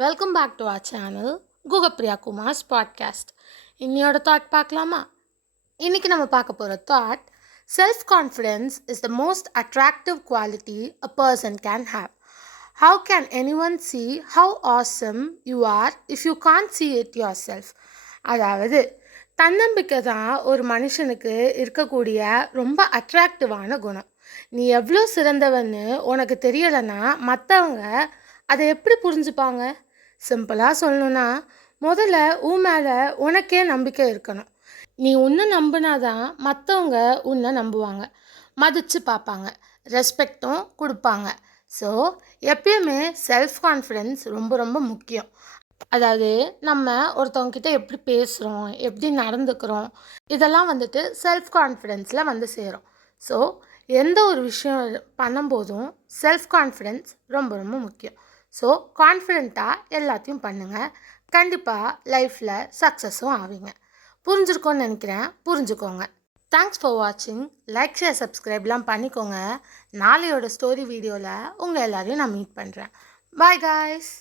Welcome back to our channel Guhapriya Kumar's podcast. இன்னையோட thought பார்க்கலாமா? இன்றைக்கி நம்ம பார்க்க போகிற thought, self confidence is the most attractive quality a person can have. How can anyone see how awesome you are if you can't see it yourself? அதாவது தன்னம்பிக்கை தான் ஒரு மனுஷனுக்கு இருக்கக்கூடிய ரொம்ப அட்ராக்டிவான குணம். நீ எவ்வளோ சிறந்தவன்னு உனக்கு தெரியலைன்னா மற்றவங்க அதை எப்படி புரிஞ்சுப்பாங்க? சிம்பிளாக சொல்லணுன்னா, முதல்ல மேலே உனக்கே நம்பிக்கை இருக்கணும். நீ உன்னை நம்பினாதான் மற்றவங்க உன்னை நம்புவாங்க, மதித்து பார்ப்பாங்க, ரெஸ்பெக்டும் கொடுப்பாங்க. ஸோ எப்பயுமே செல்ஃப் கான்ஃபிடென்ஸ் ரொம்ப ரொம்ப முக்கியம். அதாவது நம்ம ஒருத்தவங்கக்கிட்ட எப்படி பேசுகிறோம், எப்படி நடந்துக்கிறோம், இதெல்லாம் வந்துட்டு செல்ஃப் கான்ஃபிடென்ஸில் வந்து சேரும். ஸோ எந்த ஒரு விஷயம் பண்ணும்போதும் செல்ஃப் கான்ஃபிடென்ஸ் ரொம்ப ரொம்ப முக்கியம். ஸோ கான்ஃபிடெண்ட்டாக எல்லாத்தையும் பண்ணுங்கள். கண்டிப்பாக லைஃப்பில் சக்ஸஸும் ஆவீங்க. புரிஞ்சிருக்கோன்னு நினைக்கிறேன். புரிஞ்சுக்கோங்க. தேங்க்ஸ் ஃபார் வாட்சிங். லைக், ஷேர், சப்ஸ்கிரைப்லாம் பண்ணிக்கோங்க. நாளையோட ஸ்டோரி வீடியோவில் உங்கள் எல்லோரையும் நான் மீட் பண்ணுறேன். Bye guys.